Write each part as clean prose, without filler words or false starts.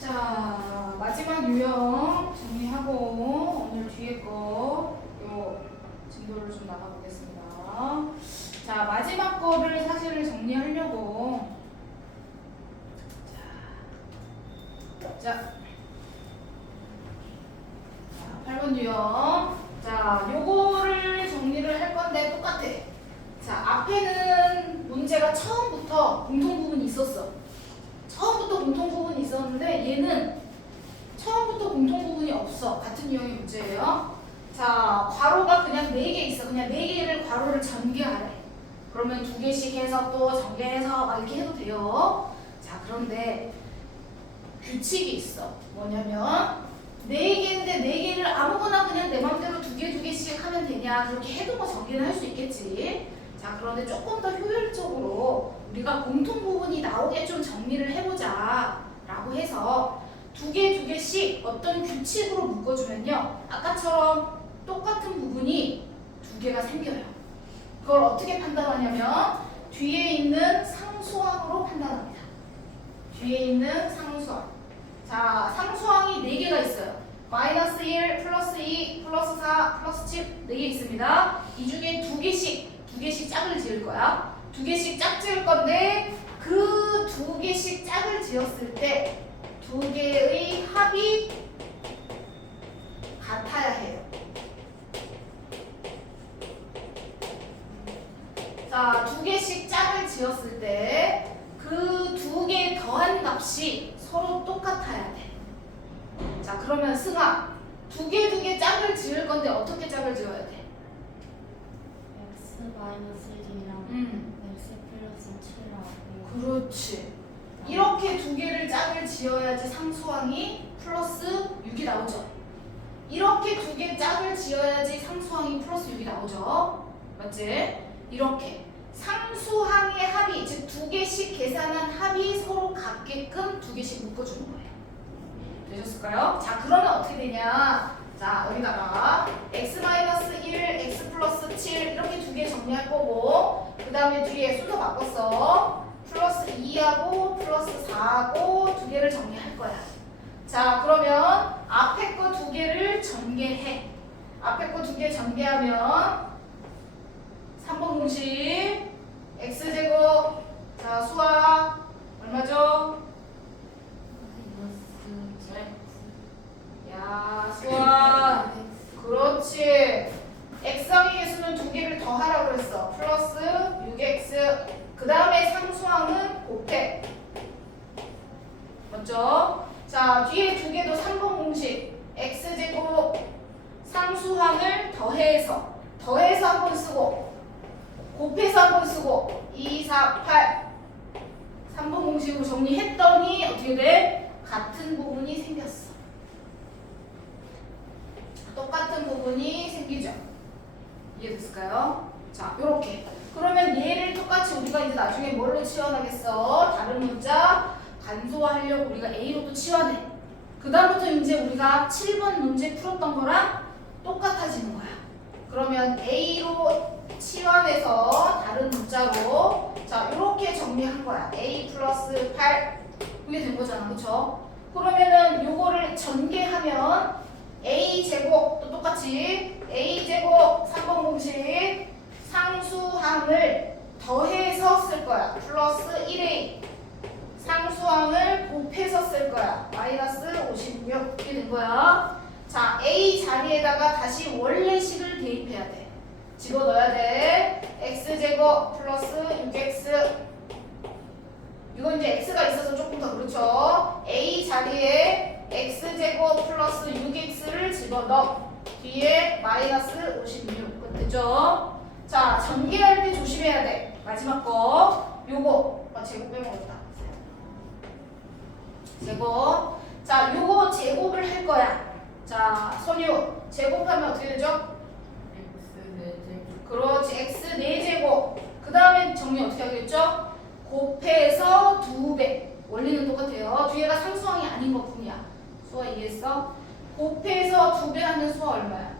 자, 마지막 유형 정리하고 오늘 뒤에 거 요 진도를 좀 나가보겠습니다. 자, 마지막 거를 사실을 정리하려고 자 8번 유형. 자, 요거를 정리를 할 건데 똑같아. 자, 앞에는 문제가 처음부터 공통 부분이 있었어. 처음부터 공통 부분이 있었는데 얘는 처음부터 공통 부분이 없어. 같은 유형의 문제예요. 자, 괄호가 그냥 4개 있어. 그냥 4개를 괄호를 전개하래. 그러면 2개씩 해서 또 전개해서 막 이렇게 해도 돼요. 자, 그런데 규칙이 있어. 뭐냐면 4개인데 4개를 아무거나 그냥 내 맘대로 2개씩 하면 되냐. 그렇게 해도 뭐 전개는 할 수 있겠지. 자, 그런데 조금 더 효율적으로 우리가 공통 부분이 나오게 좀 정리를 해보자 라고 해서 2개씩 어떤 규칙으로 묶어주면요, 아까처럼 똑같은 부분이 2개가 생겨요. 그걸 어떻게 판단하냐면 뒤에 있는 상수항으로 판단합니다. 뒤에 있는 상수항. 자, 상수항이 4개가 있어요. 마이너스 1, 플러스 2, 플러스 4, 플러스 7 4개 있습니다. 이 중에 2개씩 짝을 지을 거야. 2개씩 짝 지을 건데 그 2개씩 짝을 지었을 때 2개의 합이 같아야 해요. 자, 2개씩 짝을 지었을 때 그 2개 더한 값이 서로 똑같아야 돼. 자, 그러면 승아, 2개 짝을 지을 건데 어떻게 짝을 지어야 돼? x 마이너스 1이랑 x 플러스 7하고. 그렇지. 이렇게 2개를 짝을 지어야지 상수항이 플러스 6이 나오죠. 이렇게 2개 짝을 지어야지 상수항이 플러스 6이 나오죠. 맞지? 이렇게 상수항의 합이, 즉 2개씩 계산한 합이 서로 같게끔 2개씩 묶어주는 거예요. 되셨을까요? 자, 그러면 어떻게 되냐? 자, 여기다가 x-1, x 플러스 7 이렇게 2개 정리할 거고, 그 다음에 뒤에 순서 바꿨어. 플러스 2하고 플러스 4하고 2개를 정리할 거야. 자, 그러면 앞에 거 2개를 전개해. 앞에 거 2개 전개하면 3번 공식 x제곱. 자, 수학 얼마죠? 야, 수학. 그렇지. x항의 개수는 2개를 더하라고 그랬어. 플러스 6x. 그 다음에 상수항은 곱해. 맞죠? 자, 뒤에 2개도 3번 공식 x제곱 상수항을 더해서 한 번 쓰고 곱해서 한 번 쓰고 2, 4, 8 3번 공식으로 정리했더니 어떻게 돼? 같은 부분이 생겼어. 똑같은 부분이 생기죠. 이해됐을까요? 자, 요렇게. 그러면 얘를 똑같이 우리가 이제 나중에 뭘로 치환하겠어? 다른 문자 간소화하려고 우리가 A로 또 치환해. 그 다음부터 이제 우리가 7번 문제 풀었던 거랑 똑같아지는 거야. 그러면 A로 치환해서 다른 문자로 자, 요렇게 정리한 거야. A 플러스 8 그게 된 거잖아. 그쵸? 그러면은 요거를 전개하면 A제곱 또 똑같이 A제곱 3번 공식 상수항을 더해서 쓸 거야. 플러스 1A 상수항을 곱해서 쓸 거야. 마이너스 56 이렇게 된 거야. 자, A 자리에다가 다시 원래식을 대입해야 돼. 집어넣어야 돼. x제곱 플러스 6x. 이건 이제 x가 있어서 조금 더 그렇죠. A 자리에 x제곱 플러스 6x를 집어넣어. 뒤에 마이너스 56. 됐죠? 자, 전개할 때 조심해야 돼. 마지막 거. 요거. 제곱 빼먹었다. 제곱. 자, 요거 제곱을 할 거야. 자, 선유. 제곱하면 어떻게 되죠? 그렇지. x 4제곱. 그 다음에 정리 어떻게 하겠죠? 곱해서 2배. 원리는 똑같아요. 뒤에가 상수항이 아닌 것 뿐이야. 수아 이해했어? 곱해서 2배 하는 수아 얼마야?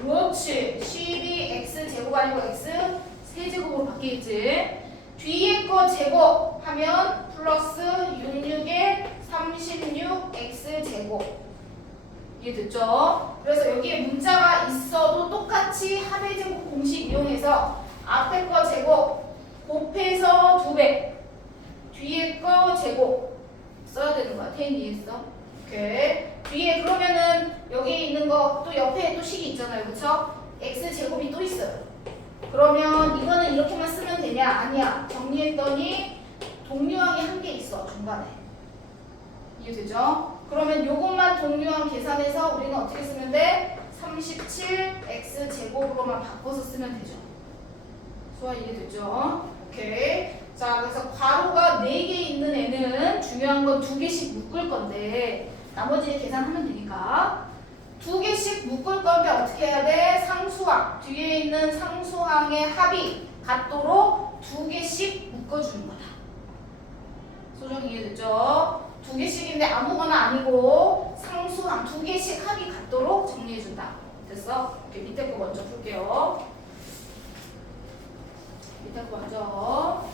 12x. 그렇지. 12x 제곱 아니고 x 세제곱으로 바뀌겠지. 뒤에 거 제곱하면 플러스 66에 36x 제곱. 이해됐죠? 그래서 여기에 문자가 있어도 똑같이 합의 제곱 공식 이용해서 앞에 거 제곱 곱해서 2배, 뒤에 거 제곱 써야 되는 거야. 태인 이해했어? 오케이. 뒤에 그러면은 여기에 있는 거 또 옆에 또 식이 있잖아요. 그쵸? x 제곱이 또 있어요. 그러면 이거는 이렇게만 쓰면 되냐? 아니야. 정리했더니 동류항이 한 개 있어. 중간에. 이해되죠? 그러면 요것만 동류항 계산해서 우리는 어떻게 쓰면 돼? 37x 제곱으로만 바꿔서 쓰면 되죠. 수아 이해됐죠? 오케이. 자, 그래서 괄호가 4개 있는 애는 중요한 건 2개씩 묶을 건데 나머지 계산하면 되니까 2개씩 묶을 거면 어떻게 해야 돼? 상수항, 뒤에 있는 상수항의 합이 같도록 2개씩 묶어주는 거다. 소정 이해됐죠? 2개씩인데 아무거나 아니고 상수항 2개씩 합이 같도록 정리해준다. 됐어? 오케이, 밑에 거 먼저 풀게요. 밑에 거 먼저.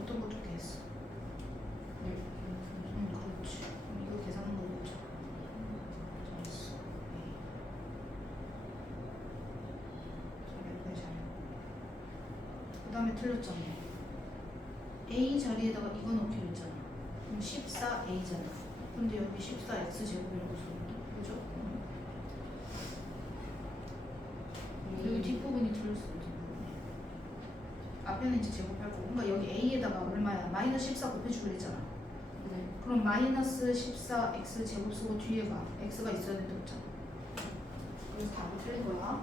어떤 거 좋게 했어? 그렇지. 이거 계산한 거 보자. 잘했어. 잘해, 잘해. 그 다음에 틀렸잖아. A 자리에다가 이거 넣기로 했잖아. 그럼 14A잖아. 근데 여기 14X 제곱이라고 써있는데, 그죠? 여기 뒷부분이 틀렸어. 앞에는 이제 제곱할 거고, 그러니까 여기 A에다가 얼마야? 마이너스 14 곱해주기로 했잖아. 네. 그럼 마이너스 14x 제곱 쓰고 뒤에가 x가 있어야 된다고 했잖아. 그래서 답이 틀린 거야.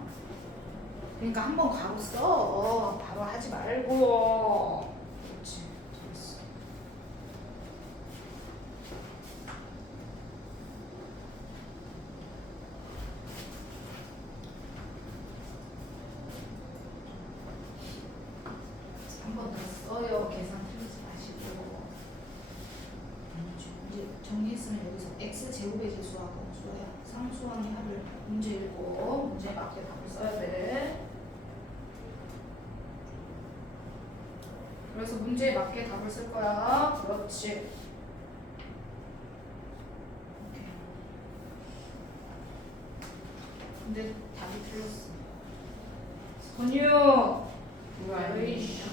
그러니까 한번 가로 써. 바로 하지 말고. 그렇지. 잘했어. 한 번 더 써요. 계산 틀리지 마시고. 이제 정리했으면 여기서 x 제곱의 계수하고 수야 상수항의 합을 문제 읽고 문제에 맞게 답을 써야 돼. 그래서 문제에 맞게 답을 쓸 거야. 그렇지. 오케이. 근데 답이 틀렸어. 선유. 왜? 왜 이러냐?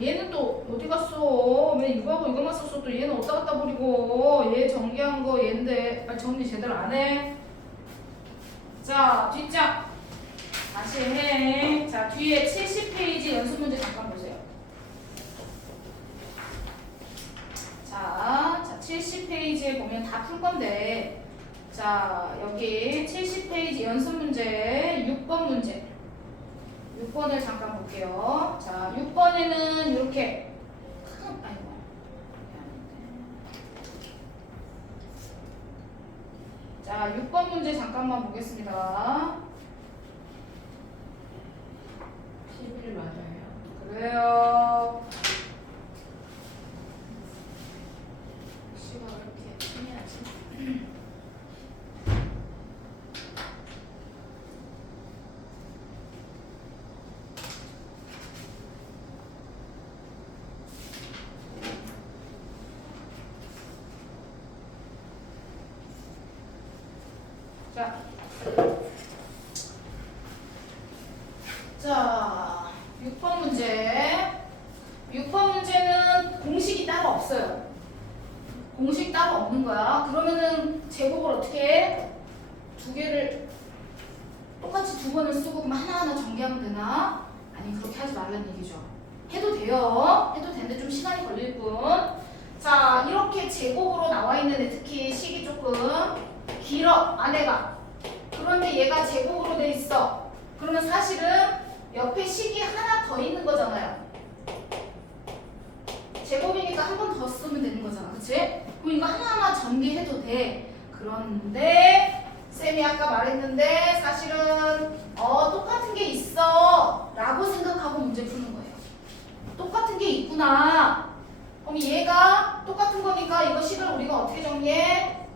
얘는 또 어디 갔어? 왜 이거하고 이거만 썼어? 또 얘는 어디다 갖다 버리고 얘 정리한 거 얘인데 정리 제대로 안 해? 자, 뒷장 다시 해. 자, 뒤에 70페이지 연습 문제 잠깐 보세요. 자, 70페이지에 보면 다 풀 건데, 자, 여기 70페이지 연습 문제 6번 문제. 6번을 잠깐 볼게요. 자, 6번에는 이렇게 아이고. 자, 6번 문제 잠깐만 보겠습니다. 11 맞아요. 그래요. 시가 이렇게 해야지. 자, 6번 문제. 6번 문제는 공식이 따로 없어요. 공식 따로 없는 거야. 그러면은 제곱을 어떻게 해? 두 개를 똑같이 두 번을 쓰고 그럼 하나하나 전개하면 되나? 아니, 그렇게 하지 말라는 얘기죠. 해도 돼요. 해도 되는데 좀 시간이 걸릴 뿐. 자, 이렇게 제곱으로 나와 있는데 특히 식이 조금 길어, 안에가. 그런데 얘가 제곱으로 돼 있어. 그러면 사실은 옆에 식이 하나 더 있는 거잖아요. 제곱이니까 한 번 더 쓰면 되는 거잖아. 그치? 그럼 이거 하나하나 전개해도 돼. 그런데 쌤이 아까 말했는데 사실은 똑같은 게 있어 라고 생각하고 문제 푸는 거예요. 똑같은 게 있구나. 그럼 얘가 똑같은 거니까 이거 식을 우리가 어떻게 정리해?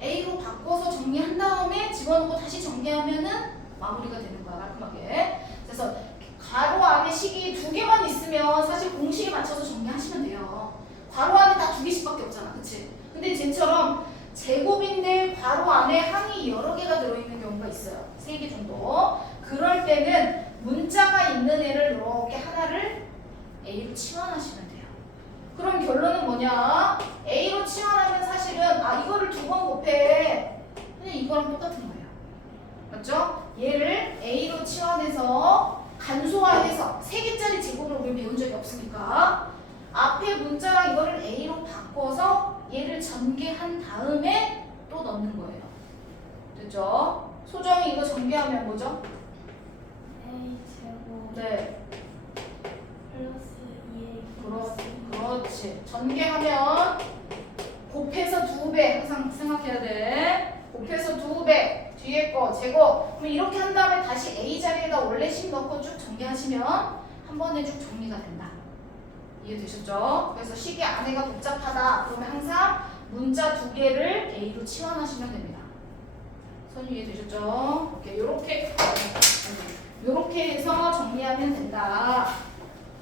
A로 바꿔서 정리한 다음에 집어넣고 다시 정리하면은 마무리가 되는 거야. 깔끔하게. 그래서 괄호 안에 식이 두 개만 있으면 사실 공식에 맞춰서 정리하시면 돼요. 괄호 안에 다 두 개씩밖에 없잖아. 그치? 근데 쟤처럼 제곱인데 괄호 안에 항이 여러 개가 들어있는 경우가 있어요. 3개 정도. 그럴 때는 문자가 있는 애를 이렇게 하나를 A로 치환하시면 돼요. 그럼 결론은 뭐냐? A로 치환하면 사실은 이거를 두 번 곱해. 그냥 이거랑 똑같은 거예요. 맞죠? 얘를 A로 치환해서 간소화해서 3개짜리 제곱을 우리 배운 적이 없으니까 앞에 문자랑 이거를 A로 바꿔서 얘를 전개한 다음에 또 넣는 거예요. 됐죠? 소정이 이거 전개하면 뭐죠? A 제곱 네. 플러스 2A 그렇지. 전개하면 곱해서 2배 항상 생각해야 돼. 곱해서 2배 뒤에 거 제곱. 그럼 이렇게 한 다음에 다시 A 자리에다 원래 식 넣고 쭉 전개하시면 한 번에 쭉 정리가 된다. 이해되셨죠? 그래서 식의 안에가 복잡하다. 그러면 항상 문자 2개를 A로 치환하시면 됩니다. 선이 이해되셨죠? 요렇게 해서 정리하면 된다.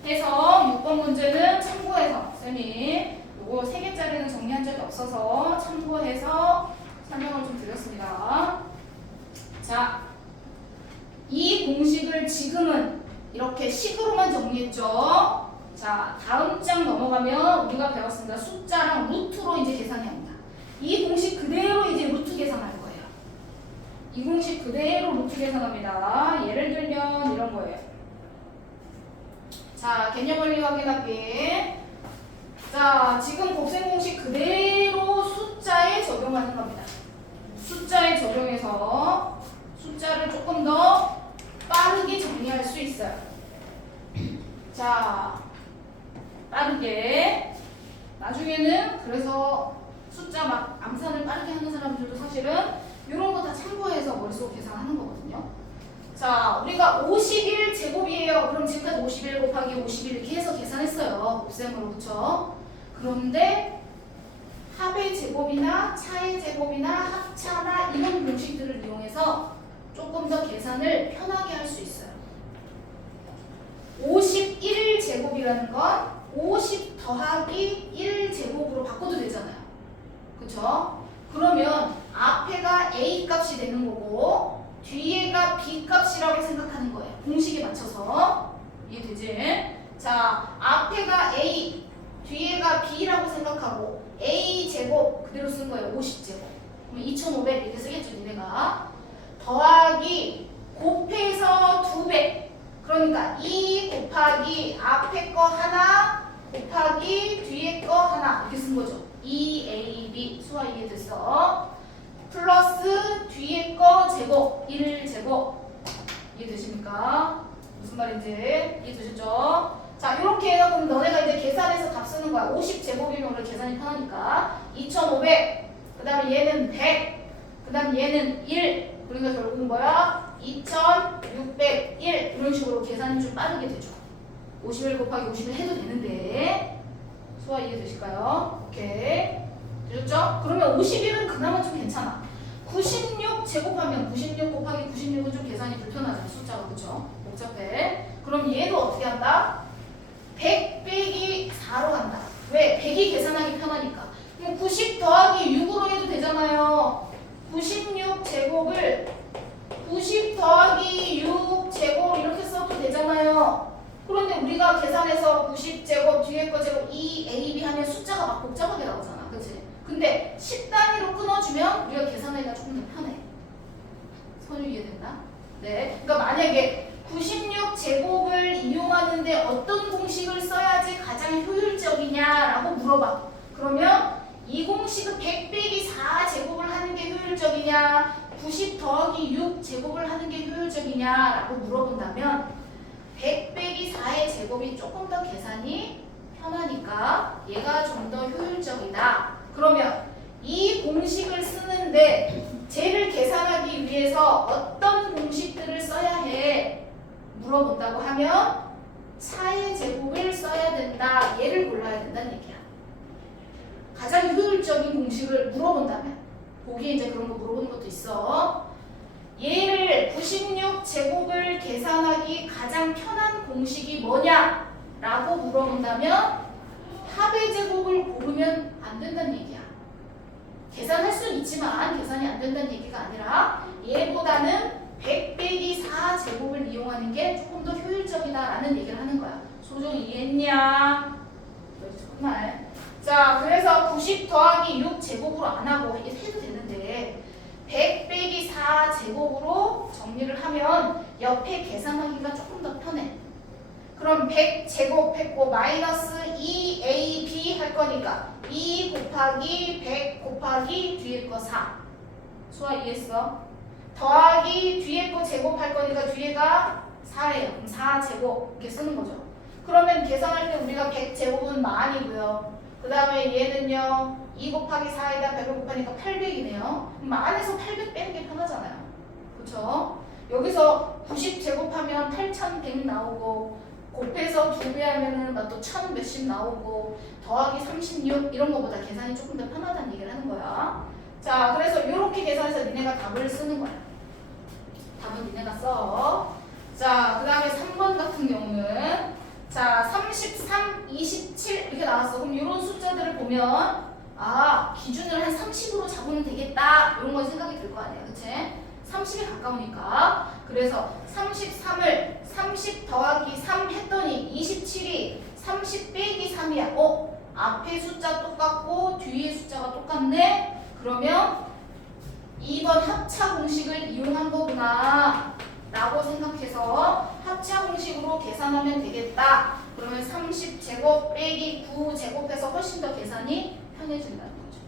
해서 6번 문제는 참고해서 쌤이 요거 3개짜리는 정리한 적이 없어서 참고해서 설명을 좀 드렸습니다. 자, 이 공식을 지금은 이렇게 식으로만 정리했죠. 자, 다음 장 넘어가면 우리가 배웠습니다. 숫자랑 루트로 이제 계산해야 합니다. 이 공식 그대로 이제 루트 계산할 거예요. 이 공식 그대로 루트 계산합니다. 예를 들면 이런 거예요. 자, 개념 원리 확인하기. 자, 지금 곱셈 공식 그대로 숫자에 적용하는 겁니다. 숫자에 적용해서 숫자를 조금 더 빠르게 정리할 수 있어요. 자, 빠르게. 나중에는 그래서 숫자 막 암산을 빠르게 하는 사람들도 사실은 이런 거 다 참고해서 머릿속 계산하는 거거든요. 자, 우리가 51제곱이에요. 그럼 지금까지 51 곱하기 51 이렇게 해서 계산했어요. 곱셈으로. 그쵸? 그런데 합의 제곱이나 차의 제곱이나 합차나 이런 공식들을 이용해서 조금 더 계산을 편하게 할 수 있어요. 51제곱이라는 건 50 더하기 1제곱으로 바꿔도 되잖아요. 그쵸? 그러면 앞에가 A 값이 되는 거고 뒤에가 B 값이라고 생각하는 거예요. 공식에 맞춰서. 이해되지? 자, 앞에가 A, 뒤에가 B라고 생각하고 A 제곱 그대로 쓴 거예요. 50제곱. 그럼 2500 이렇게 쓰겠죠, 니네가. 더하기 곱해서 2배. 그러니까 2 곱하기 앞에 거 하나 곱하기 뒤에 거 하나 이렇게 쓴 거죠. 2AB 수화 이해됐어? 플러스 뒤에 거 제곱 1제곱 이해되십니까? 무슨 말인지 이해되셨죠? 자, 이렇게 해서 그럼 너네가 이제 계산해서 값 쓰는 거야. 50제곱이면 원래 계산이 편하니까 2500, 그 다음에 얘는 100, 그 다음에 얘는 1, 그러니까 결국은 뭐야? 2601 이런 식으로 계산이 좀 빠르게 되죠. 51 곱하기 51 해도 되는데 수화 이해되실까요? 오케이 되셨죠? 그러면 51은 그나마 좀 괜찮아. 96 제곱하면 96 곱하기 96은 좀 계산이 불편하잖아. 숫자가 그쵸? 복잡해. 그럼 얘도 어떻게 한다? 100 빼기 4로 한다. 왜? 100이 계산하기 편하니까. 그럼 90 더하기 6으로 해도 되잖아요. 96 제곱을 90 더하기 6 제곱 이렇게 써도 되잖아요. 그런데 우리가 계산해서 90제곱 뒤에 거 제곱 2AB 하면 숫자가 막 복잡하게 나오잖아. 그치? 근데 10단위로 끊어주면 우리가 계산하기가 조금 더 편해. 선유 이해된다? 네. 그러니까 만약에 96제곱을 이용하는데 어떤 공식을 써야지 가장 효율적이냐라고 물어봐. 그러면 이 공식은 100 빼기 4제곱을 하는 게 효율적이냐 90 더하기 6 제곱을 하는 게 효율적이냐라고 물어본다면 100 빼기 4의 제곱이 조금 더 계산이 편하니까 얘가 좀 더 효율적이다. 그러면 이 공식을 쓰는데 쟤를 계산하기 위해서 어떤 공식들을 써야 해? 물어본다고 하면 4의 제곱을 써야 된다. 얘를 골라야 된다는 얘기야. 가장 효율적인 공식을 물어본다면 거기에 이제 그런 거 물어보는 것도 있어. 얘를 96제곱을 계산하기 가장 편한 공식이 뭐냐? 라고 물어본다면 합의 제곱을 고르면 안 된다는 얘기야. 계산할 수는 있지만 계산이 안 된다는 얘기가 아니라 얘보다는 100 빼기 4제곱을 이용하는 게 조금 더 효율적이다라는 얘기를 하는 거야. 소정이 이해했냐? 정말. 자, 그래서 90 더하기 6 제곱으로 안 하고 해도 되는데 100 빼기 4 제곱으로 정리를 하면 옆에 계산하기가 조금 더 편해. 그럼 100 제곱했고 마이너스 2ab 할 거니까 2 곱하기 100 곱하기 뒤에 거 4. 수아 이해했어? 더하기 뒤에 거 제곱할 거니까 뒤에가 4예요. 그럼 4제곱 이렇게 쓰는 거죠. 그러면 계산할 때 우리가 100제곱은 만이고요. 그 다음에 얘는요 2 곱하기 4에다 100을 곱하니까 800이네요. 그럼 안에서 800 빼는 게 편하잖아요. 그렇죠? 여기서 90 제곱하면 8100 나오고 곱해서 2배 하면은 또 1000 몇십 나오고 더하기 36 이런 거보다 계산이 조금 더 편하다는 얘기를 하는 거야. 자, 그래서 이렇게 계산해서 니네가 답을 쓰는 거야. 답은 니네가 써. 자, 그 다음에 3번 같은 경우는 자, 33, 27 이렇게 나왔어. 그럼 이런 숫자들을 보면 아, 기준을 한 30으로 잡으면 되겠다. 이런 거 생각이 들 거 아니야. 그치? 30에 가까우니까. 그래서 33을 30 더하기 3 했더니 27이 30 빼기 3이야. 앞에 숫자 똑같고 뒤에 숫자가 똑같네. 그러면 2번 합차 공식을 이용한 거구나 라고 생각해서 합차 공식으로 계산하면 되겠다. 그러면 30제곱 빼기 9제곱해서 훨씬 더 계산이 편해진다는 거죠.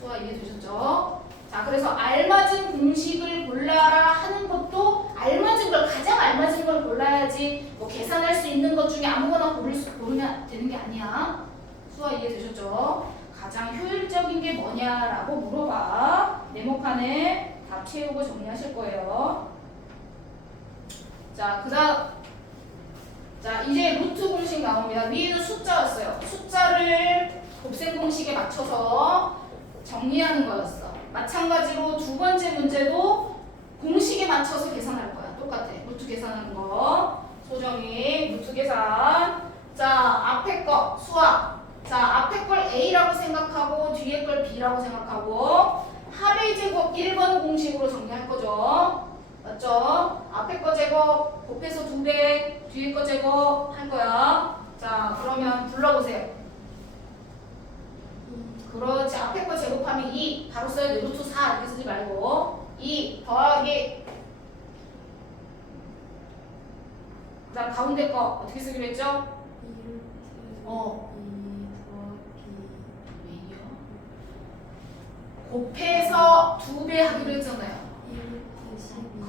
수아 이해되셨죠? 자, 그래서 알맞은 공식을 골라라 하는 것도 알맞은 걸, 가장 알맞은 걸 골라야지 뭐 계산할 수 있는 것 중에 아무거나 고르면 되는 게 아니야. 수아 이해되셨죠? 가장 효율적인 게 뭐냐라고 물어봐. 네모칸에 답 채우고 정리하실 거예요. 자, 그 다음 자, 이제 루트 공식 나옵니다. 위에는 숫자였어요. 숫자를 곱셈 공식에 맞춰서 정리하는 거였어. 마찬가지로 두 번째 문제도 공식에 맞춰서 계산할 거야. 똑같아. 루트 계산하는 거. 소정이 루트 계산. 자, 앞에 거 수학. 자, 앞에 걸 A라고 생각하고 뒤에 걸 B라고 생각하고 합의 제곱 1번 공식으로 정리할 거죠. 맞죠? 앞에 거 제곱 곱해서 2배, 뒤에 거 제곱 할 거야. 자, 그러면 불러보세요. 그렇지. 앞에 거 제곱하면 2 바로 써야 돼. 루트 4 이렇게 쓰지 말고 2 더하기 그 다음 가운데 거 어떻게 쓰기로 했죠? 왜요? 곱해서 2배 하기로 했잖아요.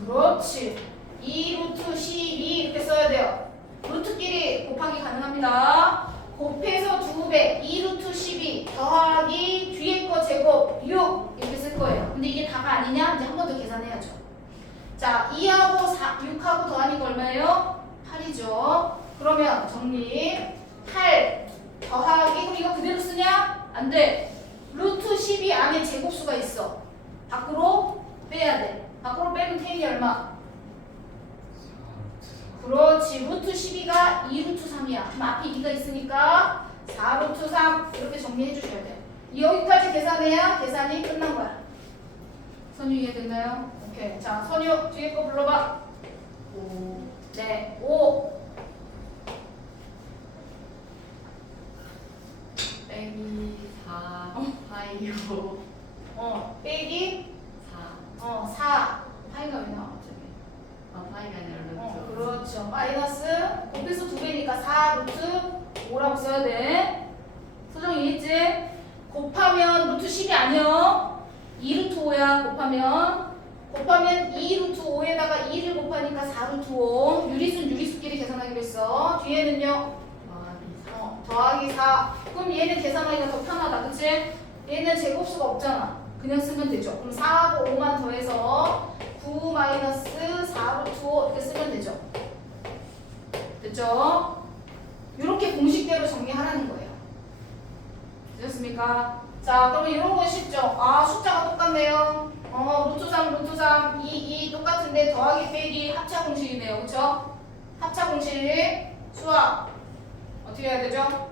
그렇지. 2 루트 12 이렇게 써야 돼요. 루트끼리 곱하기 가능합니다. 곱해서 2배 2 루트 12 더하기 뒤에 거 제곱 6 이렇게 쓸 거예요. 근데 이게 다가 아니냐? 이제 한 번 더 계산해야죠. 자, 2하고 6하고 더하니까 얼마예요? 8이죠. 그러면 정리 8 더하기 그럼 이거 그대로 쓰냐? 안 돼. 루트 12 안에 제곱수가 있어. 밖으로 빼야 돼. 밖으로 빼면 테일이 얼마? 그렇지. 루트 12가 2 루트 3이야. 그럼 앞에 2가 있으니까 4 루트 3 이렇게 정리해 주셔야 돼요. 여기까지 계산해야 계산이 끝난 거야. 선유 이해됐나요? 오케이. 자, 선유 뒤에 거 불러봐. 5 네, 5 빼기 4 파이요 빼기 4 4 파이가 왜 나와 갑자기? 파이가 아니라 루트 그렇죠. 마이너스 곱해서 2배니까 4 루트 5라고 써야 돼. 소정 이해했지? 곱하면 루트 10이 아니야. 2 루트 5야. 곱하면 2 루트 5에다가 2를 곱하니까 4 루트 5. 유리수는 유리수끼리 계산하기로 했어. 뒤에는요. 더하기 4. 그럼 얘는 계산하기가 더 편하다. 그치? 얘는 제곱수가 없잖아. 그냥 쓰면 되죠. 그럼 4하고 5만 더해서 9 마이너스 4 루트 5 이렇게 쓰면 되죠. 됐죠? 이렇게 공식대로 정리하라는 거예요. 되셨습니까? 자, 그러면 이런 건 쉽죠? 아, 숫자가 똑같네요. 루트 3, 루트 3, 2 똑같은데 더하기 빼기 합차 공식이네요. 그쵸? 합차 공식 수학 어떻게 해야 되죠?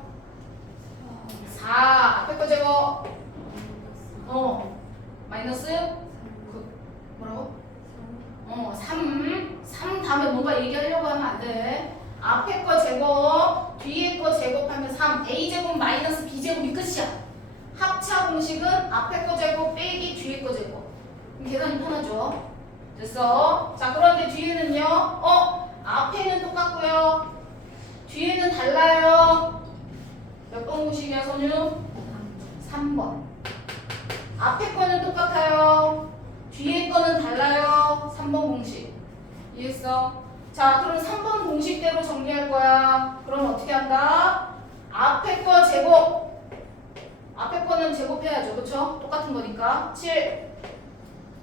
4 앞에 거 제곱 마이너스 뭐라고? 3 다음에 뭔가 얘기하려고 하면 안 돼. 앞에 거 제곱, 뒤에 거 제곱하면 3. A제곱 마이너스 B제곱이 끝이야. 합차 공식은 앞에 거 제곱 빼기 뒤에 거 제곱. 그럼 계산이 편하죠. 됐어. 자, 그런데 뒤에는요. 앞에는 똑같고요. 뒤에는 달라요. 몇 번 공식이야, 선유? 3번. 앞에 거는 똑같아요. 뒤에 거는 달라요. 3번 공식. 이해했어? 자, 그럼 3번 공식대로 정리할 거야. 그럼 어떻게 한다? 앞에 거 제곱. 앞에 거는 제곱해야죠. 그쵸? 똑같은 거니까. 7.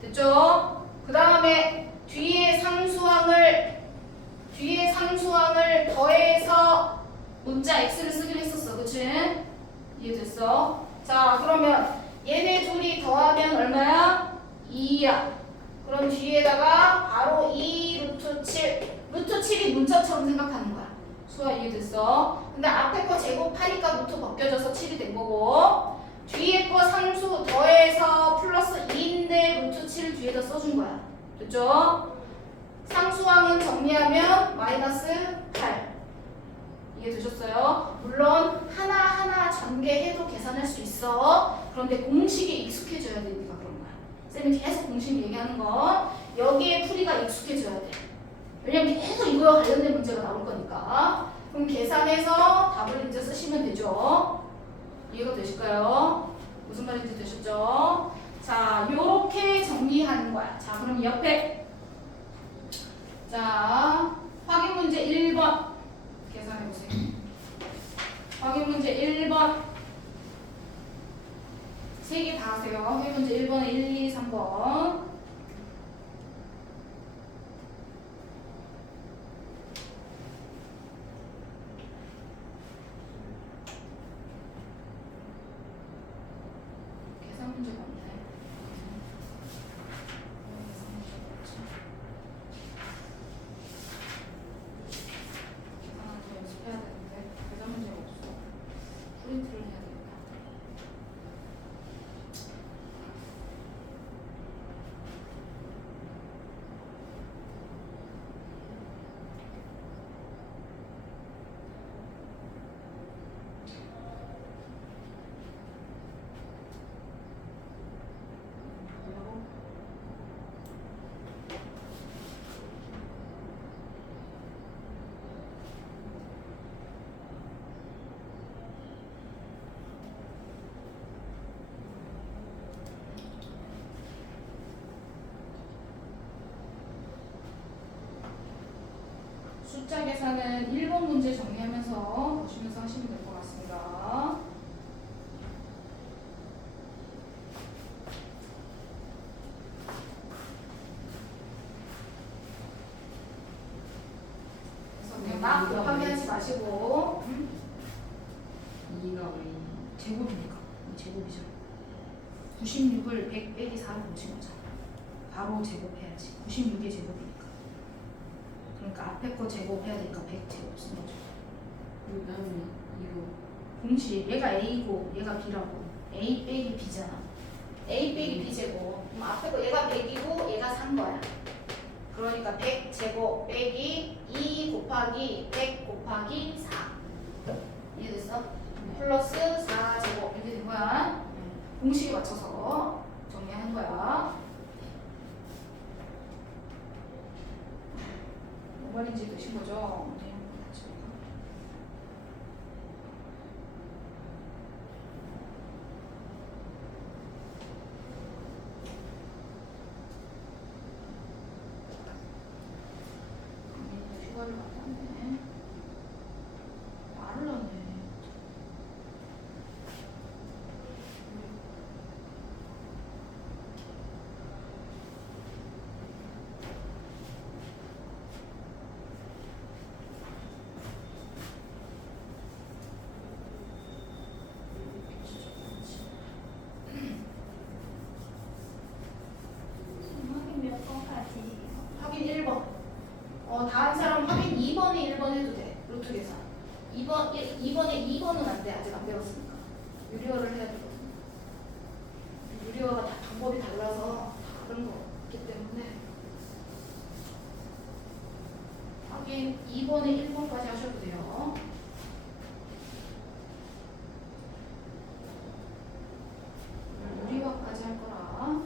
됐죠? 그 다음에 뒤에 상수항을 더해서 문자 x를 쓰기로 했었어. 그치? 이해됐어? 자, 그러면 얘네 둘이 더하면 얼마야? 2야. 그럼 뒤에다가 바로 2 루트 7. 루트 7이 문자처럼 생각하는 거야. 수아 이해됐어? 근데 앞에 거 제곱하니까 루트 벗겨져서 7이 된 거고 뒤에 거 상수 더해서 플러스 2인데 루트 7을 뒤에다 써준 거야. 됐죠? 상수항은 정리하면 마이너스 8. 이해되셨어요? 물론 하나하나 전개해도 계산할 수 있어. 그런데 공식에 익숙해져야 되니까 그런 거야. 쌤이 계속 공식 얘기하는 거 여기에 풀이가 익숙해져야 돼. 왜냐면 계속 이거와 관련된 문제가 나올 거니까. 그럼 계산해서 답을 이제 쓰시면 되죠. 이해가 되실까요? 무슨 말인지 되셨죠? 자, 요렇게 정리하는 거야. 자, 그럼 이 옆에 자, 확인 문제 1번 계산해 보세요. 확인 문제 1번 3개 다 하세요. 확인 문제 1번에 1, 2, 3번 계산 문제가 없네. 계산하는 거 연습해야 되는데 계산 문제가 없어. 프린트를 해야 되겠다. 숫자 계산은 1번 문제 정리하면서 보시면서 하시면 될 것 같습니다. 그래서 그냥 막 곱하기 하지 마시고 2가 왜 제곱이니까 제곱이죠. 96을 100 빼기 4로 보신 거잖아. 바로 제곱해야지. 96의 제곱이니까. 그러니까 앞에 거 제곱해야 되니까 100제곱 쓴 거죠. 그다음에 이거 공식 얘가 A고 얘가 B라고. A 빼기 B잖아. A 빼기 B 제곱. 그럼 앞에 거 얘가 100이고 얘가 3 거야. 그러니까 100 제곱 빼기 2 곱하기 100 곱하기 4. 이해됐어? 플러스 4 제곱 이렇게 된 거야. 공식에 맞춰서 정리하는 거야. 뭔 말인지 되신 거죠? 네. 휴가를 갔다 왔네. 말을 하네. 확인 몇 번까지? 확인 1번. 다른 사람 확인 2번에 1번 해도 돼. 루트 계산. 2번에 2번은 안 돼. 아직 안 배웠으니까. 유리어를 해야 되거든. 유리어가 다 방법이 달라서 다른 거 없기 때문에 확인 2번에 1번까지 하셔도 돼요. 유리화까지 할 거라.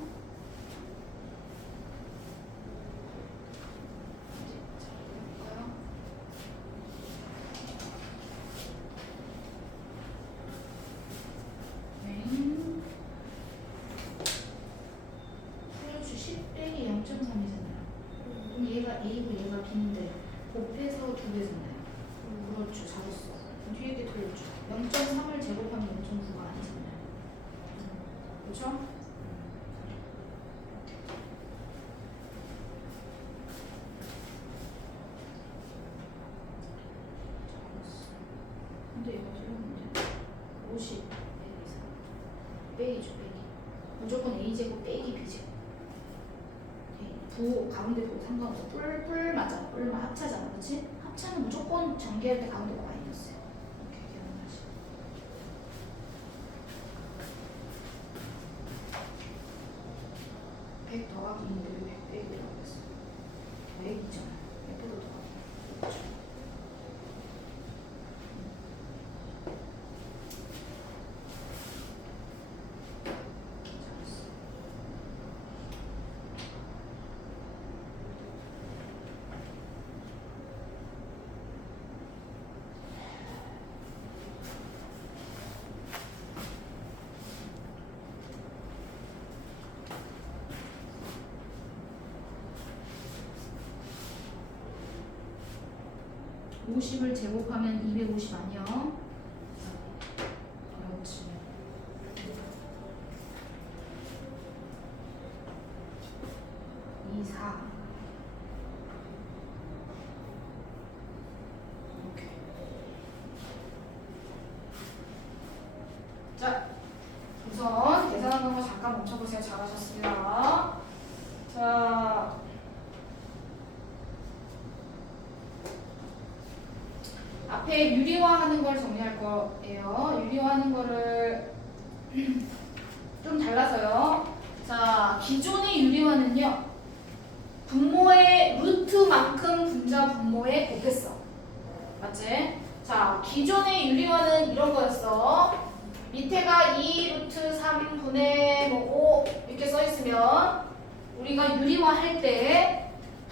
플러스 10 빼기 0.3이잖아요. 그럼 얘가 A고 얘가 B인데 곱해서 2배잖아요. 그렇죠. 잘했어. 뒤에 게 틀렸죠. 0.3을 제곱하면 0.9가 아니잖아요. 그렇죠? 근데 이거 틀렸는데 50 빼기 4 빼기죠 빼기. 무조건 A제곱 빼기 B제곱. 부 가운데 부 상관없어. 뿔 맞아. 뿔만 합차잖아. 그렇지? 합차는 무조건 전개할 때 가운데가 마이너스야. 이렇게 기억나시. 백 더하기인데 왜 100 빼기라고 했어? 100이잖아. 100보다 더하기. 그렇죠. 잘했어. (50을) 제곱하면 250 아니야? 그렇지. 2, 4 이렇게. 자, 우선 계산하는 거 잠깐 멈춰보세요. 잘하셨습니다. 자, 앞에 유리화하는 걸 정리할 거예요. 유리화하는 거를 좀 달라서요. 자, 기존의 유리화는요. 분모의 루트만큼 분자 분모에 곱했어. 맞지? 자, 기존의 유리화는 이런 거였어. 밑에가 2 루트 3분의 5 이렇게 써 있으면 우리가 유리화 할 때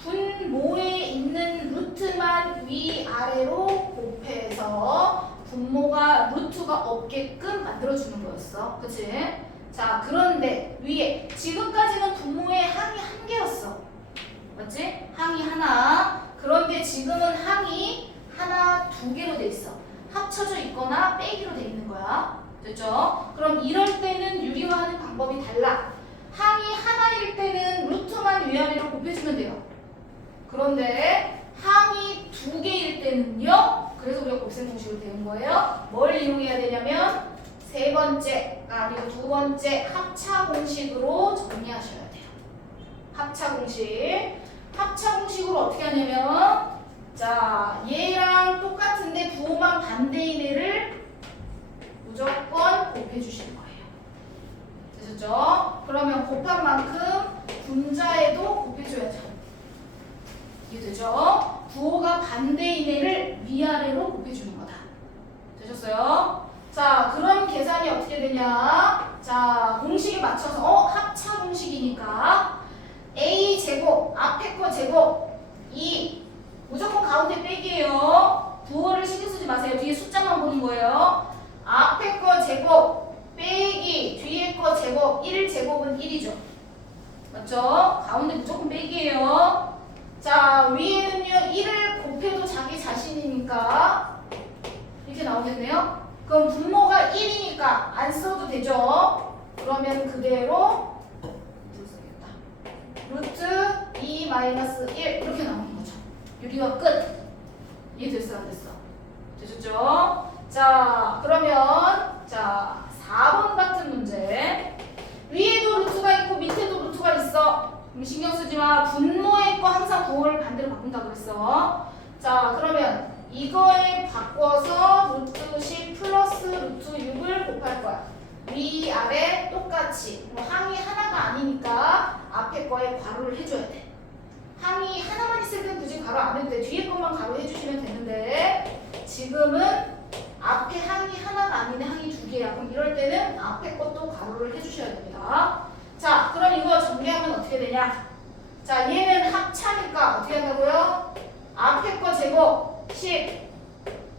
분모에 있는 루트만 위아래로 곱해서 분모가 루트가 없게끔 만들어주는 거였어. 그치? 자, 그런데 위에 지금까지는 분모의 항이 한 개였어. 맞지? 항이 하나. 그런데 지금은 항이 하나, 두 개로 돼 있어. 합쳐져 있거나 빼기로 돼 있는 거야. 됐죠? 그럼 이럴 때는 유리화하는 방법이 달라. 항이 하나일 때는 루트만 위아래로 곱해주면 돼요. 그런데 항이 두 개일 때는요. 그래서 우리가 곱셈 공식으로 배운 거예요. 뭘 이용해야 되냐면 세 번째가 아니고 두 번째 합차 공식으로 정리하셔야 돼요. 합차 공식. 합차 공식으로 어떻게 하냐면 자 얘랑 똑같은데 부호만 반대인 애를 무조건 곱해주시는 거예요. 되셨죠? 그러면 곱한 만큼 분자에도 곱해줘야죠. 이해되죠? 부호가 반대인 애를 위아래로 곱해주는 거다. 되셨어요? 자, 그럼 계산이 어떻게 되냐? 자, 공식에 맞춰서 합차 공식이니까 a제곱, 앞에 거 제곱 2 무조건 가운데 빼기예요. 부호를 신경 쓰지 마세요. 뒤에 숫자만 보는 거예요. 앞에 거 제곱 빼기 뒤에 거 제곱 1제곱은 1이죠. 맞죠? 가운데 무조건 빼기예요. 자, 위에는요 1을 곱해도 자기 자신이니까 이렇게 나오겠네요. 그럼 분모가 1이니까 안 써도 되죠. 그러면 그대로 루트 2 마이너스 1 이렇게 나오는 거죠. 유리화 끝. 이해됐어 안 됐어? 되셨죠? 자, 그러면 자 4번 같은 문제. 위에도 루트가 있고 밑에도 루트가 있어. 신경 쓰지 마. 분모의 거 항상 부호를 반대로 바꾼다 그랬어. 자, 그러면 이거에 바꿔서 루트 10 플러스 루트 6을 곱할 거야. 위, 아래 똑같이. 뭐 항이 하나가 아니니까 앞에 거에 괄호를 해줘야 돼. 항이 하나만 있을 땐 굳이 괄호 안 해도 돼. 뒤에 것만 괄호 해주시면 되는데 지금은 앞에 항이 하나가 아닌데 항이 두 개야. 그럼 이럴 때는 앞에 것도 괄호를 해주셔야 됩니다. 자, 그럼 이거 정리하면 어떻게 되냐? 자, 얘는 합차니까 어떻게 한다고요? 앞에 거 제곱 10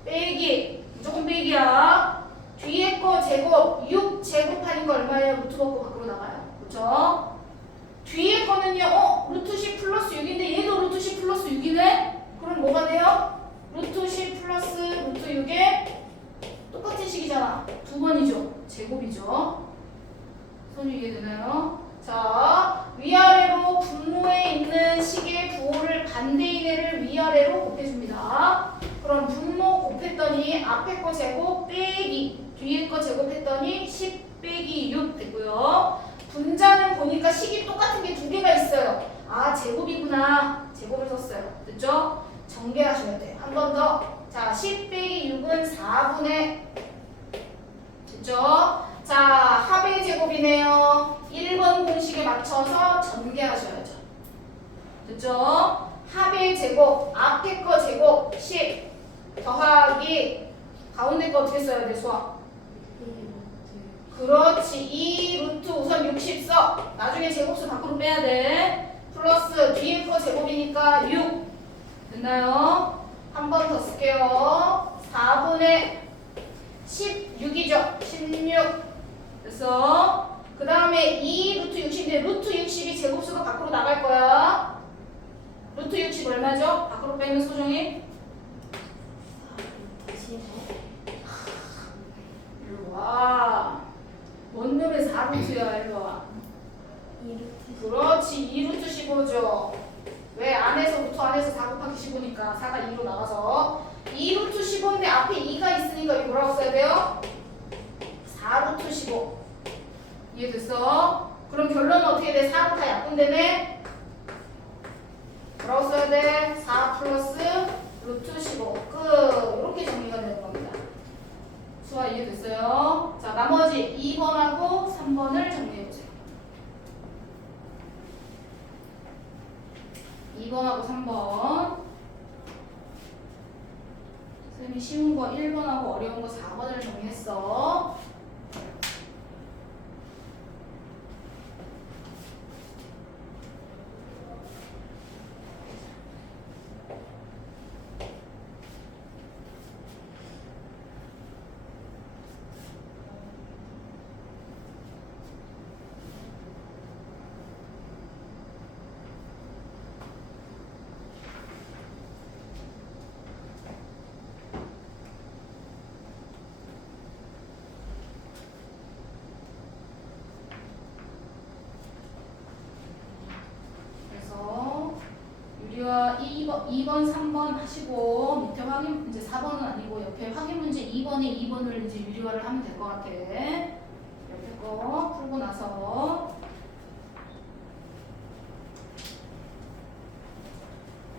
빼기 무조건 빼기야. 뒤에 거 제곱 6 제곱하는 거 얼마예요? 루트 받고 밖으로 나가요. 그렇죠? 뒤에 거는요. 루트 10 플러스 6인데 얘도 루트 10 플러스 6이네? 그럼 뭐가 돼요? 루트 10 플러스 루트 6에 똑같은 식이잖아. 두 번이죠. 제곱이죠. 손이 이해되나요? 자, 위아래로 분모에 있는 식의 부호를 반대인 애를 위아래로 곱해줍니다. 그럼 분모 곱했더니 앞에 거 제곱 빼기 뒤에 거 제곱했더니 10 빼기 6 되고요. 분자는 보니까 식이 똑같은 게 두 개가 있어요. 아, 제곱이구나. 제곱을 썼어요. 됐죠? 정리하셔야 돼요. 한 번 더. 자, 10 빼기 6은 4분의 됐죠? 자, 합의 제곱이네요. 1번 공식에 맞춰서 전개하셔야죠. 됐죠? 합의 제곱, 앞에 거 제곱 10 더하기 가운데 거 어떻게 써야 돼, 수학? 그렇지. 2 루트 우선 60 써. 나중에 제곱수 밖으로 빼야 돼. 플러스 뒤에 거 제곱이니까 6 됐나요? 한 번 더 쓸게요. 4분의 16이죠. 16 됐어. 그 다음에 2 루트 60인데 루트 60이 제곱수가 밖으로 나갈 거야. 루트 60 얼마죠? 밖으로 빼면 소정이? 일로 와. 뭔 놈의 4루트야. 일로 와. 그렇지. 2루트 15죠. 왜? 안에서부터 안에서 4 곱하기 15니까 4가 2로 나가서 2루트 15인데 앞에 2가 있으니까 이거 뭐라고 써야 돼요? 4루트 15. 이해됐어? 그럼 결론은 어떻게 돼? 4로 다 약분되네? 뭐라고 써야 돼? 4 플러스 루트 15 끝. 이렇게 정리가 되는 겁니다. 수아 이해됐어요? 자, 나머지 2번하고 3번을 정리해보세요. 2번하고 3번 쌤이 쉬운 거 1번하고 어려운 거 4번을 정리했어. 자, 2번, 3번 하시고 밑에 확인 이제 4번은 아니고 옆에 확인 문제 2번에 2번을 이제 유리화를 하면 될 것 같아. 옆에 거 풀고 나서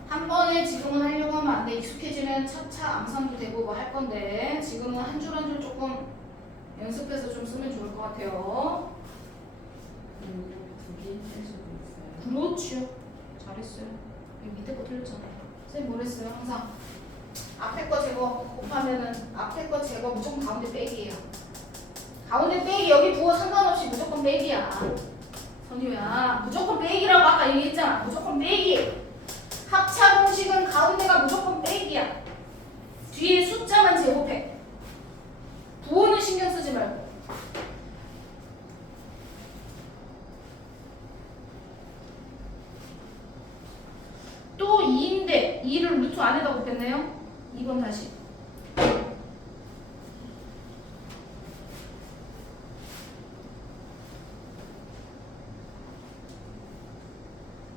한 번에 지금은 하려고 하면 안 돼. 익숙해지면 차차 암산도 되고 뭐 할 건데 지금은 한 줄 한 줄 조금 연습해서 좀 쓰면 좋을 것 같아요. 두개 할 수도 있어요. 그렇죠. 잘했어요. 여기 밑에 거 틀렸잖아. 쌤 뭐랬어요? 항상 앞에 거 제거 곱하면은 앞에 거 제거 무조건 가운데 빼기예요. 가운데 빼기 여기 부호 상관없이 무조건 빼기야. 선유야 무조건 빼기라고 아까 얘기했잖아. 무조건 빼기. 합차 공식은 가운데가 무조건 빼기야. 뒤에 숫자만 제곱해. 부호는 신경 쓰지 말고. 또 2인데 2를 루트 안에다 곱했네요. 2번 다시.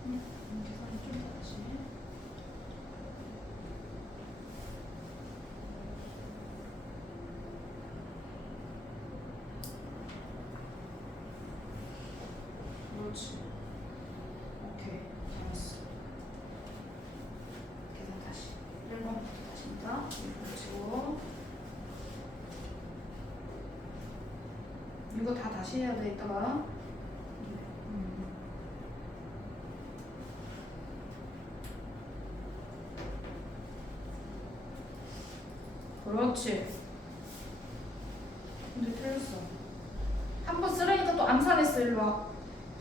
계산이 좀 다르지. 그렇지. 오케이. 잘했어. 계산 다시. 1번부터 다시입니다. 그리고 이거 다 다시 해야 돼 이따가. 그렇지. 근데 틀렸어. 한 번 쓰려니까 또 암산했어. 일로 와.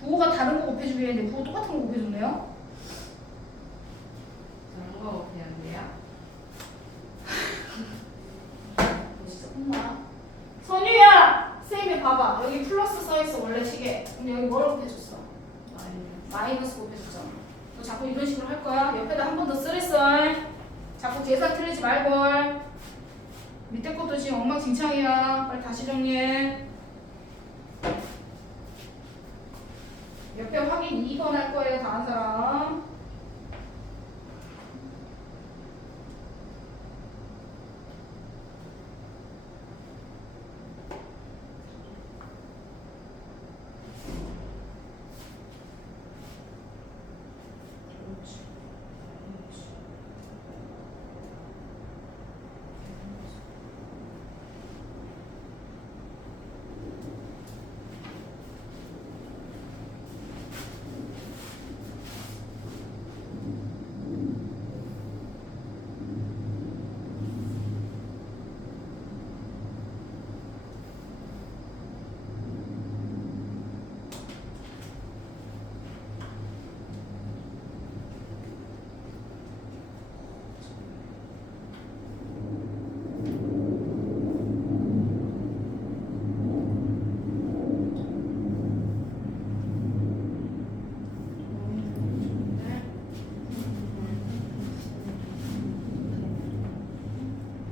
부호가 다른 거 곱해주기 했는데 부호 똑같은 거 곱해줬네요. 다른 거 그냥 돼요? 진짜 혼나. 선유야! 쌤이 봐봐. 여기 플러스 써있어 원래 식에. 근데 여기 뭘 곱해줬어? 마이너스 곱해줬잖아. 너 자꾸 이런 식으로 할 거야? 옆에다 한 번 더 쓰랬어. 자꾸 계산 틀리지 말고. 밑에 것도 지금 엉망진창이야. 빨리 다시 정리해. 옆에 확인 2번 할 거예요. 다 한 사람. 그렇지. 그렇지.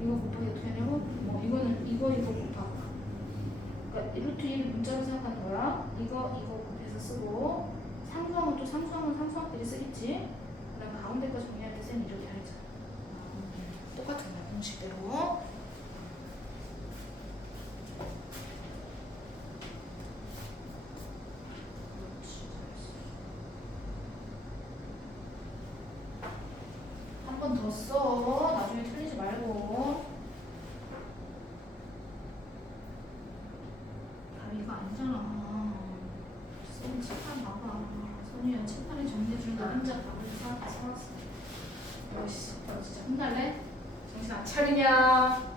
이거 곱하기 어떻게 하냐고? 이거는 이거 곱하. 그러니까 루트 1 문자로 생각하는 거야. 이거 곱해서 쓰고 상수항은 또 상수항은 상수항끼리 쓰겠지. 그다음 가운데 거 정리할 때 쌤 이렇게 하자. 똑같은 거야 공식대로. 그렇지, 잘했어. 한 번 더 써. 나중에 틀리지 말고. 답이 이거 아니잖아. 쌤 칠판 봐봐. 선우야 칠판에 정리해주는 거 혼자 밥을 사왔어. 너씨, 너 진짜 혼날래? 정신 안 차리냐?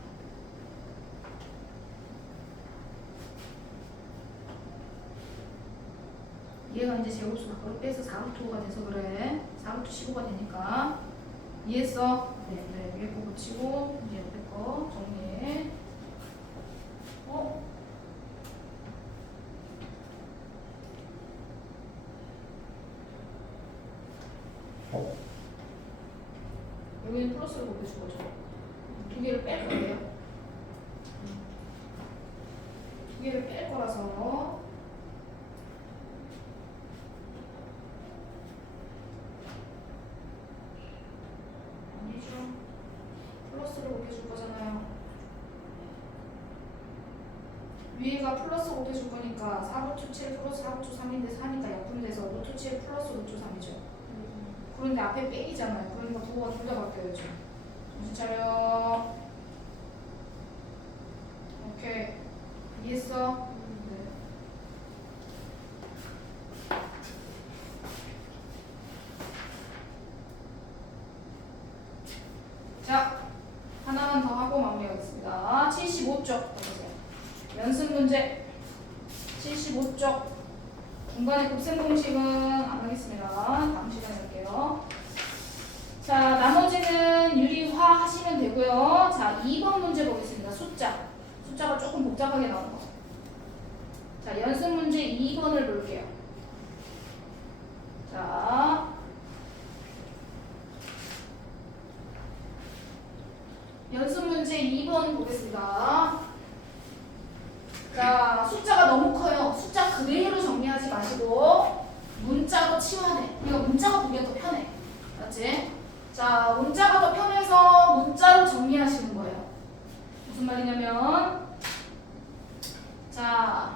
얘가 이제 제곱수 밖으로 빼서 4루트 5가 돼서 그래. 4루트 15가 되니까. 이해했어? 네. 위에 거 붙이고 이제 옆에 거 정리해. 여기는 플러스를 곱해준 거죠. 두 개를 뺄 거예요. 두 개를 뺄 거라서 플러스를 곱해줄 거잖아요. 위에가 플러스 곱해줄 거니까 4분초 7 플러스 4분초 3인데 4니까 약분돼서 루트 7 플러스 루트 3이죠. 그런데 앞에 빼기잖아요. 그러니까 부호가 둘 다 바뀌어야죠. 정신 차려. 오케이. 이해했어? 네. 자, 하나만 더 하고 마무리하겠습니다. 75쪽 보세요. 연습 문제 75쪽. 중간에 곱셈 공식은 안 하겠습니다. 다음 시간에 할게요. 자, 나머지는 유리화 하시면 되고요. 자, 2번 문제 보겠습니다. 숫자가 조금 복잡하게 나온 거. 자, 연습 문제 2번을 볼게요. 자, 연습 문제 2번 보겠습니다. 자, 숫자가 너무 커요. 숫자 그대로 정리하지 마시고 문자로 치환해. 우리가 문자가 보기가 더 편해. 맞지? 자, 문자가 더 편해서 문자로 정리하시는 거예요. 무슨 말이냐면, 자,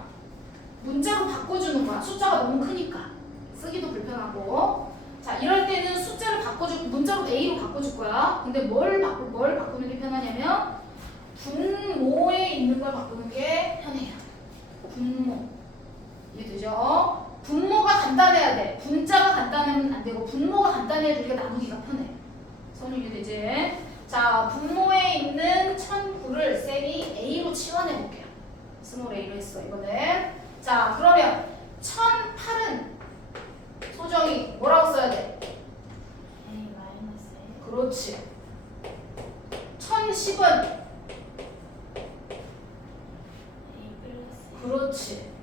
문자로 바꿔주는 거야. 숫자가 너무 크니까 쓰기도 불편하고. 자, 이럴 때는 숫자를 바꿔주고 문자로 A로 바꿔줄 거야. 근데 뭘 바꾸는 게 편하냐면 분모에 있는 걸 바꾸는 게 편해요. 분모. 이해되죠? 분모가 간단해야 돼. 분자가 간단하면 안 되고 분모가 간단해야 우리가 나누기가 편해. 선우 이해되지? 자, 분모에 있는 1009를 쌤이 A로 치환해 볼게요. 스몰 A로 했어 이거는. 자, 그러면 1008은 소정이 뭐라고 써야 돼? A 마이너스 A. 그렇지. 1010은 A 플러스. 그렇지.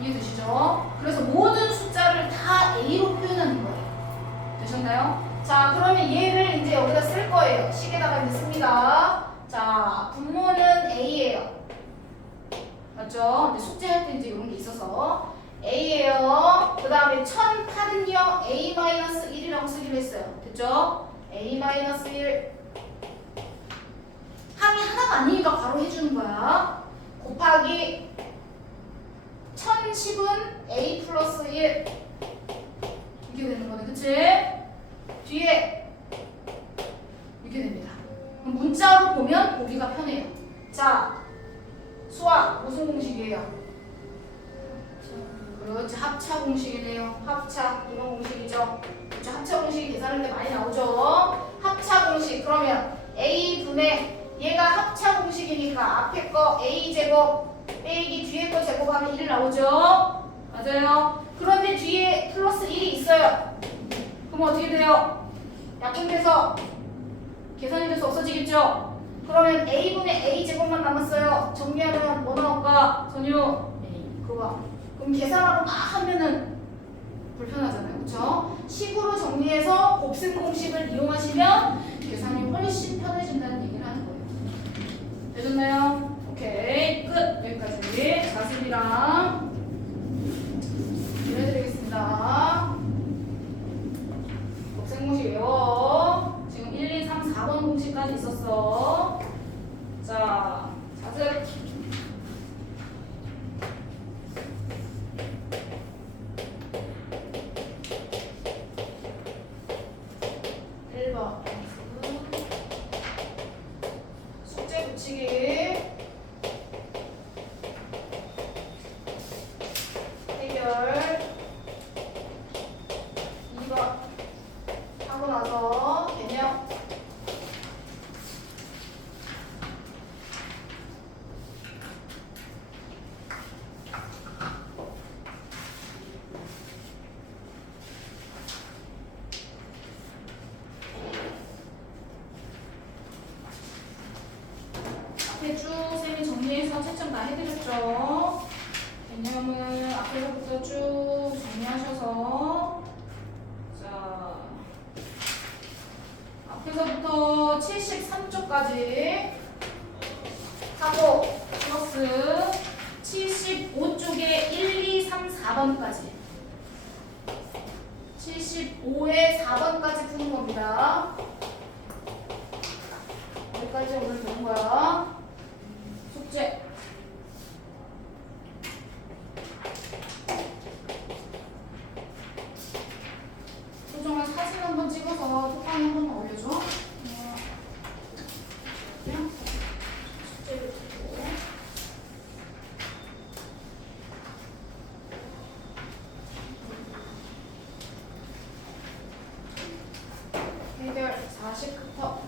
이해되시죠? 그래서 모든 숫자를 다 A로 표현하는 거예요. 되셨나요? 자, 그러면 얘를 이제 여기다 쓸 거예요. 식에다가 이제 씁니다. 자, 분모는 A예요. 맞죠? 이제 숙제할 때 이제 이런 게 있어서 A예요. 그 다음에 1008은요 A-1이라고 쓰기로 했어요. 됐죠? A-1 항이 하나가 아니니까 바로 해주는 거야. 곱하기 1010은 A 플러스 1 이렇게 되는 거네. 그치? 뒤에 이렇게 됩니다. 그럼 문자로 보면 보기가 편해요. 자, 수학 무슨 공식이에요? 그렇지, 합차 공식이네요. 합차 이런 공식이죠. 그렇죠? 합차 공식이 계산할 때 많이 나오죠. 합차 공식 그러면 A 분의 얘가 합차 공식이니까 앞에 거 A 제곱 빼기 뒤에 거 제곱하면 1 나오죠. 맞아요. 그런데 뒤에 플러스 1이 있어요. 그럼 어떻게 돼요? 약분돼서 계산이 돼서 없어지겠죠. 그러면 A분의 A 제곱만 남았어요. 정리하면 뭐 나올까? 전유 그거. 그럼 계산하고 막 하면은 불편하잖아요. 그렇죠? 식으로 정리해서 곱셈 공식을 이용하시면 계산이 훨씬 편해진다는 얘기를 하는 거예요. 되셨나요? 오케이. 끝. 여기까지. 자습이랑 보내드리겠습니다. 곱셈 공식 외워. 지금 1, 2, 3, 4번 공식까지 있었어. 자, 자습. 숙제 붙이기 해결 2번 하고 나서 개념 앞에 쭉 쌤이 정리해서 채점 다 해드렸죠. 개념을 앞에서부터 쭉 정리하셔서 자 앞에서부터 73쪽까지 하고 플러스 75쪽에 1, 2, 3, 4번까지 75에 4번까지 푸는 겁니다. 여기까지 오늘 배운 거야. 숙제. 소중한 사진 한번 찍어서 톡방에 한번 올려줘. 그냥 숙제를 주고. 해결 40부터